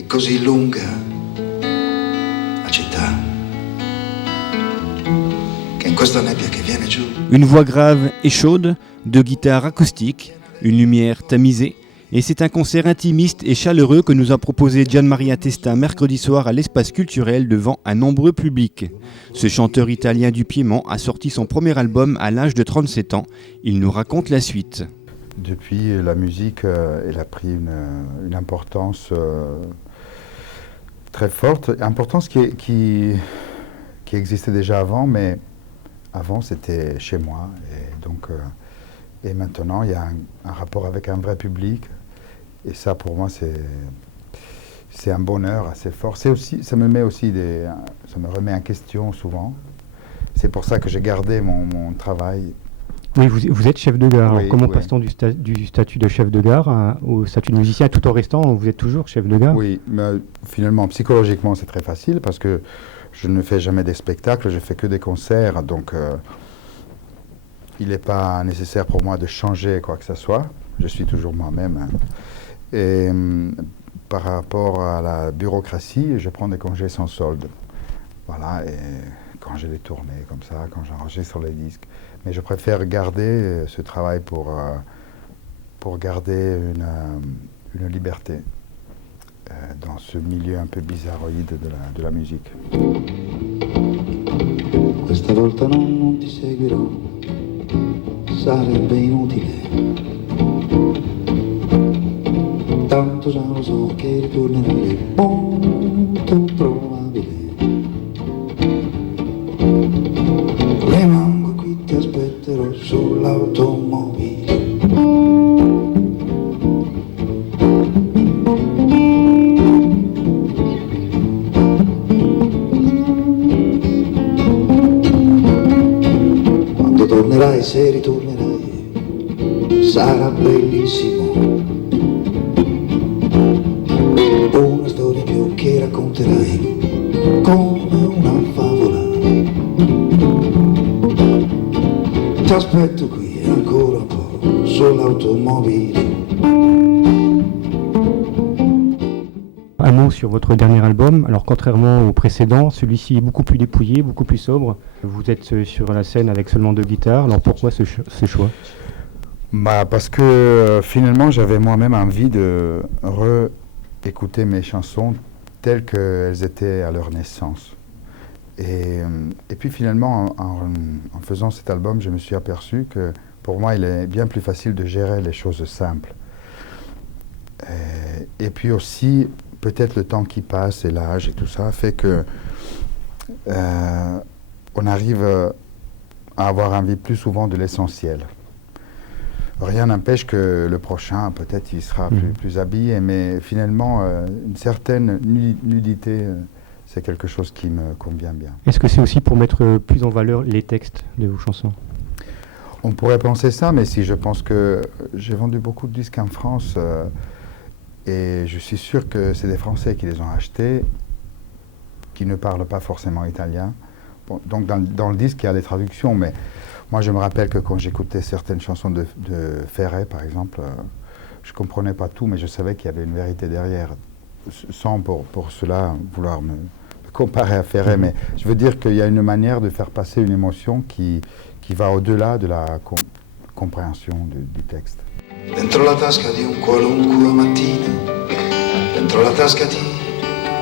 è così lunga la città che in questa nebbia che viene giù. Une voix grave et chaude, deux guitares acoustiques, une lumière tamisée, et c'est un concert intimiste et chaleureux que nous a proposé Gian Maria Testa mercredi soir à l'espace culturel devant un nombreux public. Ce chanteur italien du Piémont a sorti son premier album à l'âge de 37 ans. Il nous raconte la suite. Depuis, la musique, elle a pris une importance très forte, importance qui existait déjà avant, mais avant c'était chez moi. Et donc, et maintenant, il y a un rapport avec un vrai public. Et ça, pour moi, c'est un bonheur assez fort. Ça me remet en question souvent. C'est pour ça que j'ai gardé mon travail. Oui, vous êtes chef de gare. Oui, comment oui. passe-t-on du statut de chef de gare au statut de musicien, tout en restant, vous êtes toujours chef de gare? Oui, mais finalement, psychologiquement, c'est très facile parce que je ne fais jamais des spectacles, je fais que des concerts. Donc, il n'est pas nécessaire pour moi de changer quoi que ce soit. Je suis toujours moi-même. Hein. Et par rapport à la bureaucratie, je prends des congés sans solde. Voilà, et quand j'ai des tournées comme ça, quand j'enregistre les disques. Mais je préfère garder ce travail pour garder une liberté dans ce milieu un peu bizarroïde de la musique. Questa volta non ti seguirò, sarebbe inutile. Tanto già lo so che ritornerai, molto probabile. Rimango qui, ti aspetterò sull'automobile. Quando tornerai, se ritornerai, sarà bellissimo. Una storia più che racconterai come una favola. Ti aspetto qui ancora un po' sull'automobile. Un mot sur votre dernier album. Alors, contrairement au précédent, celui-ci est beaucoup plus dépouillé, beaucoup plus sobre. Vous êtes sur la scène avec seulement 2 guitares. Alors, pourquoi ce choix? Parce que finalement, j'avais moi-même envie de écouter mes chansons telles qu'elles étaient à leur naissance. Et puis finalement, en faisant cet album, je me suis aperçu que pour moi, il est bien plus facile de gérer les choses simples. Et puis aussi, peut-être le temps qui passe et l'âge et tout ça fait que on arrive à avoir envie plus souvent de l'essentiel. Rien n'empêche que le prochain, peut-être, il sera plus habillé, mais finalement, une certaine nudité, c'est quelque chose qui me convient bien. Est-ce que c'est aussi pour mettre plus en valeur les textes de vos chansons? On pourrait penser ça, mais si je pense que j'ai vendu beaucoup de disques en France, et je suis sûr que c'est des Français qui les ont achetés, qui ne parlent pas forcément italien. Bon, donc dans le disque, il y a les traductions, mais moi, je me rappelle que quand j'écoutais certaines chansons de Ferret, par exemple, je ne comprenais pas tout, mais je savais qu'il y avait une vérité derrière, sans pour cela vouloir me comparer à Ferret. Mais je veux dire qu'il y a une manière de faire passer une émotion qui va au-delà de la compréhension du texte. Dentro la tasca di un qualunque mattina, dentro la tasca ti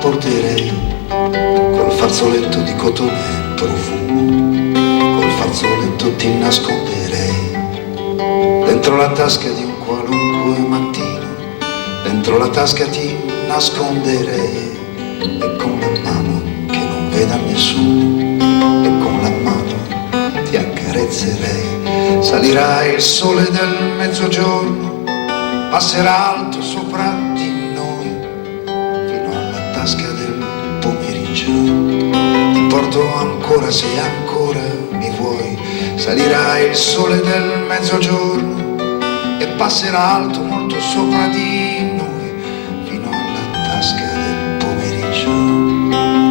porterei col fazzoletto di cotone profumo, col fazzoletto ti nasconderei. Dentro la tasca di un qualunque mattino, dentro la tasca ti nasconderei. E con la mano che non veda nessuno, e con la mano ti accarezzerei. Salirà il sole del mezzogiorno, passerà alto sopra di noi, fino alla tasca del pomeriggio. Ti porto ancora se ancora mi vuoi. Salirà il sole del mezzogiorno e passerà alto molto sopra di noi, fino alla tasca del pomeriggio.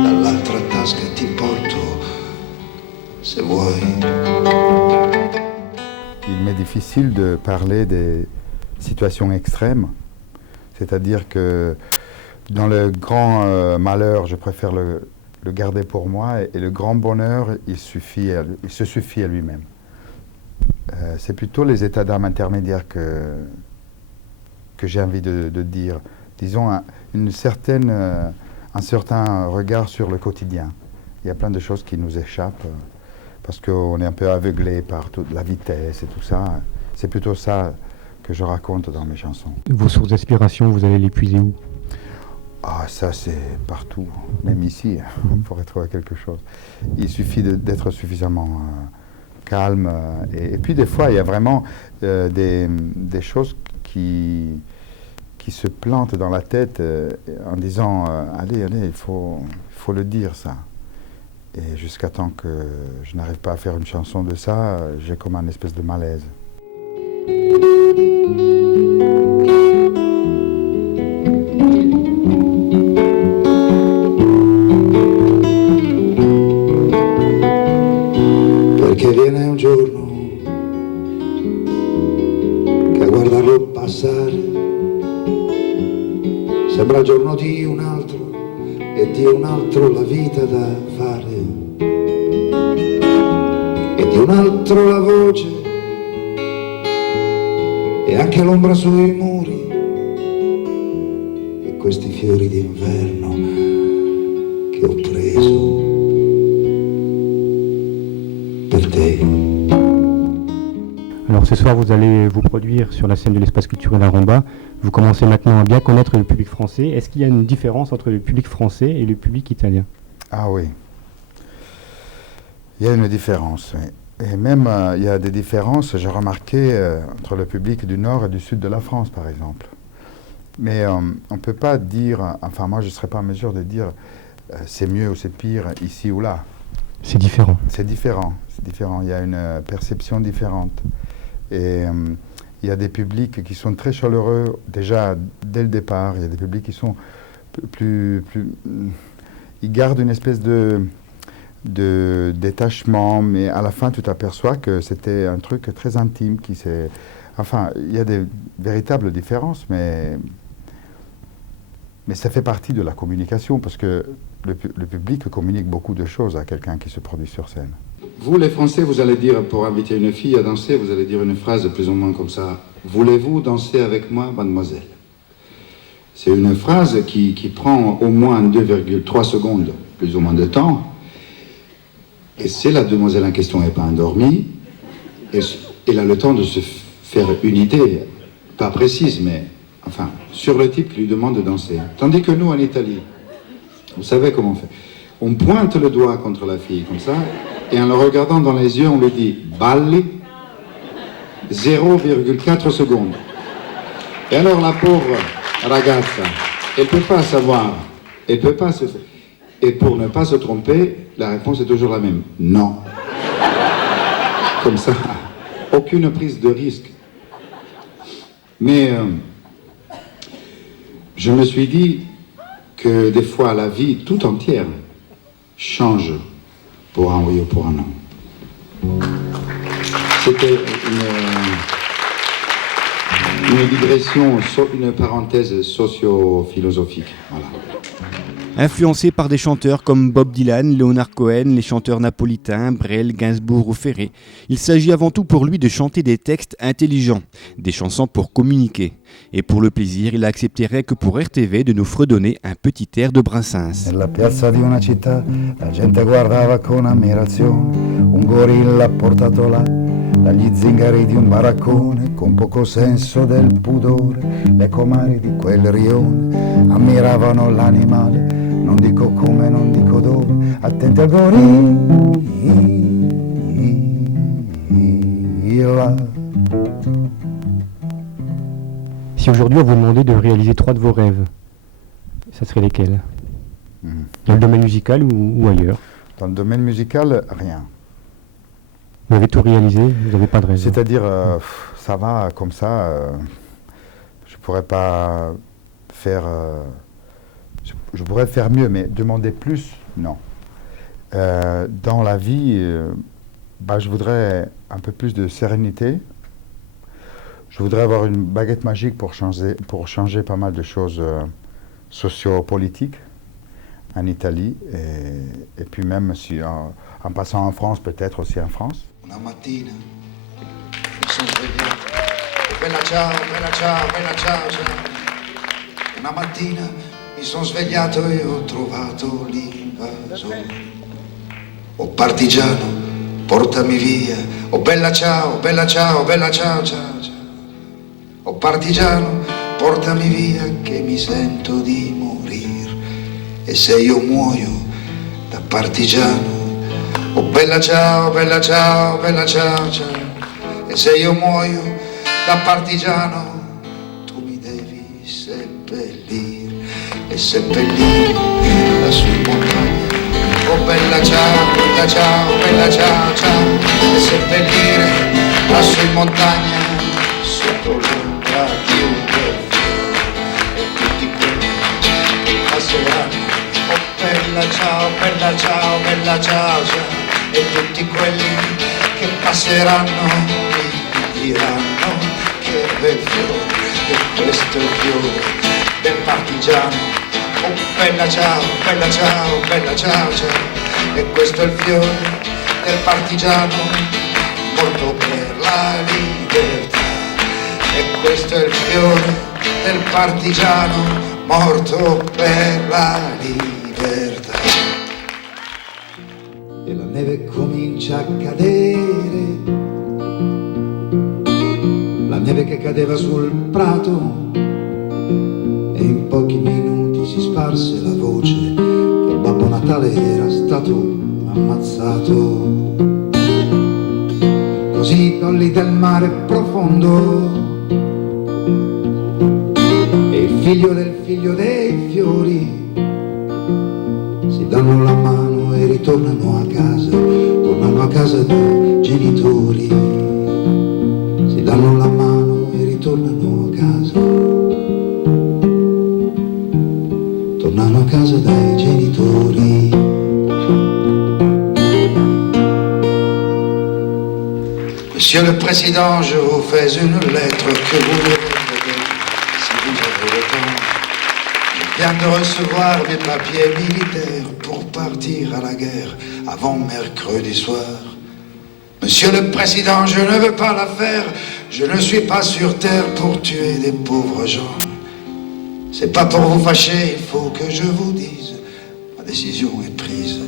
Dall'altra tasca ti porto se vuoi. Il m'est difficile de parler des situations extrêmes, c'est-à-dire que Dans le grand malheur, je préfère le garder pour moi, et le grand bonheur, il se suffit à lui-même. C'est plutôt les états d'âme intermédiaires que j'ai envie de dire. Disons, un certain regard sur le quotidien. Il y a plein de choses qui nous échappent parce qu'on est un peu aveuglé par toute la vitesse et tout ça. C'est plutôt ça que je raconte dans mes chansons. Vos sources d'inspiration, vous allez les puiser où? Ah, ça c'est partout, même ici, on pourrait trouver quelque chose. Il suffit d'être suffisamment calme. Et puis des fois, il y a vraiment des choses qui se plantent dans la tête en disant allez, il faut le dire ça. Et jusqu'à temps que je n'arrive pas à faire une chanson de ça, j'ai comme un espèce de malaise. Perché viene un giorno che a guardarlo passare sembra il giorno di un altro e di un altro la vita da fare e di un altro la voce e anche l'ombra sui muri e questi fiori d'inverno che ho preso per te. Alors ce soir, vous allez vous produire sur la scène de l'espace culturel à Romba. Vous commencez maintenant à bien connaître le public français. Est-ce qu'il y a une différence entre le public français et le public italien? Ah oui, il y a une différence. Oui. Et même, il y a des différences, j'ai remarqué, entre le public du nord et du sud de la France, par exemple. Mais on ne peut pas dire, enfin moi je ne serais pas en mesure de dire c'est mieux ou c'est pire ici ou là. C'est différent. C'est différent, il y a une perception différente. Et il y a des publics qui sont très chaleureux déjà dès le départ, il y a des publics qui sont plus ils gardent une espèce de détachement, mais à la fin tu t'aperçois que c'était un truc très intime qui s'est... Enfin, il y a des véritables différences, mais ça fait partie de la communication, parce que le public communique beaucoup de choses à quelqu'un qui se produit sur scène. Vous, les Français, vous allez dire, pour inviter une fille à danser, vous allez dire une phrase plus ou moins comme ça. Voulez-vous danser avec moi, mademoiselle? C'est une phrase qui prend au moins 2,3 secondes, plus ou moins de temps. Et si la demoiselle en question n'est pas endormie, elle a le temps de se faire une idée, pas précise, mais enfin, sur le type qui lui demande de danser. Tandis que nous, en Italie, vous savez comment on fait? On pointe le doigt contre la fille, comme ça, et en le regardant dans les yeux, on lui dit « balli » 0,4 secondes. Et alors la pauvre ragazza, elle ne peut pas savoir, elle ne peut pas se faire... Et pour ne pas se tromper, la réponse est toujours la même. Non. Comme ça, aucune prise de risque. Mais je me suis dit que des fois la vie tout entière change pour un oui ou pour un non. C'était une digression, une parenthèse socio-philosophique. Voilà. Influencé par des chanteurs comme Bob Dylan, Leonard Cohen, les chanteurs napolitains, Brel, Gainsbourg ou Ferré, il s'agit avant tout pour lui de chanter des textes intelligents, des chansons pour communiquer. Et pour le plaisir, il accepterait que pour RTV de nous fredonner un petit air de Brassens. Nella piazza di una città la gente guardava con ammirazione un gorilla portato là dagli zingari di un baraccone con poco senso del pudore. Le comari di quel rione ammiravano l'animale, non dico come, non dico dove, attenti al gorilla. Si aujourd'hui on vous demandait de réaliser 3 de vos rêves, ça serait lesquels? Dans le domaine musical ou ailleurs? Dans le domaine musical, rien. Vous avez tout réalisé, vous n'avez pas de rêve? C'est-à-dire, ça va comme ça, je pourrais pas faire... je pourrais faire mieux, mais demander plus, non. Dans la vie, je voudrais un peu plus de sérénité. Je voudrais avoir une baguette magique pour changer pas mal de choses sociopolitique en Italie et puis même si, en passant en France, peut-être aussi en France. Una mattina mi sono svegliato, bella ciao, bella ciao, bella ciao, ciao. Una mattina mi sono svegliato e ho trovato l'invasore. Oh partigiano, portami via, oh bella ciao, bella ciao, bella ciao, ciao, ciao. Oh partigiano, portami via che mi sento di morire. E se io muoio da partigiano, oh bella ciao, bella ciao, bella ciao, ciao. E se io muoio da partigiano, tu mi devi seppellire e seppellire lassù in montagna. Oh bella ciao, bella ciao, bella ciao, ciao. E seppellire lassù in montagna, sotto l'ombra di un bel fiore. E tutti quelli che passeranno, oh bella ciao, bella ciao, bella ciao, ciao. E tutti quelli che passeranno mi diranno che bel fiore, e questo è il fiore del partigiano. Oh bella ciao, bella ciao, bella ciao, ciao. E questo è il fiore del partigiano morto per la libertà. E questo è il fiore del partigiano morto per la libertà. E la neve comincia a cadere, la neve che cadeva sul prato, e in pochi minuti si sparse la voce che Babbo Natale era stato ammazzato. Così i colli del mare profondo e il figlio del figlio dei fiori si danno la mano e ritornano a casa dai genitori. Si danno la mano e ritornano a casa, tornano a casa dai genitori. Monsieur le Président, je vous fais une lettre que vous verrez si vous avez le temps. Je viens de recevoir mes papiers militaires pour partir à la guerre avant mercredi soir. Monsieur le Président, je ne veux pas la faire. Je ne suis pas sur terre pour tuer des pauvres gens. C'est pas pour vous fâcher, il faut que je vous dise. Ma décision est prise,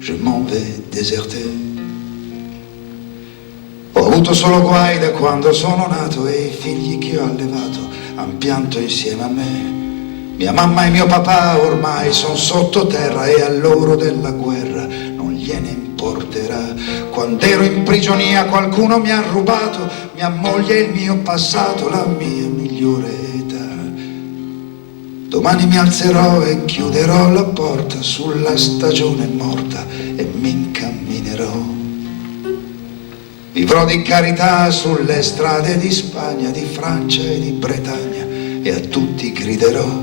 je m'en vais déserter. Ho avuto solo guai da quando sono nato e i figli che ho allevato han pianto insieme a me. Mia mamma e mio papà ormai sono sottoterra e a loro della guerra non gliene importerà. Quando ero in prigionia qualcuno mi ha rubato mia moglie e il mio passato, la mia migliore età. Domani mi alzerò e chiuderò la porta sulla stagione morta e mi incamminerò. Vivrò di carità sulle strade di Spagna, di Francia e di Bretagna e a tutti griderò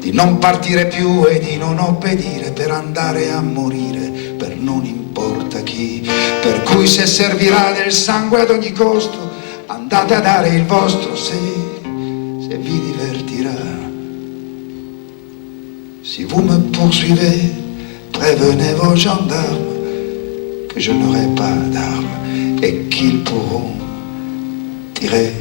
di non partire più e di non obbedire per andare a morire per non importa chi. Per cui se servirà del sangue ad ogni costo, andate a dare il vostro se vi divertirà. Si vous me poursuivez, prévenez vos gendarmes que je n'aurai pas d'armes et qu'ils pourront tirer.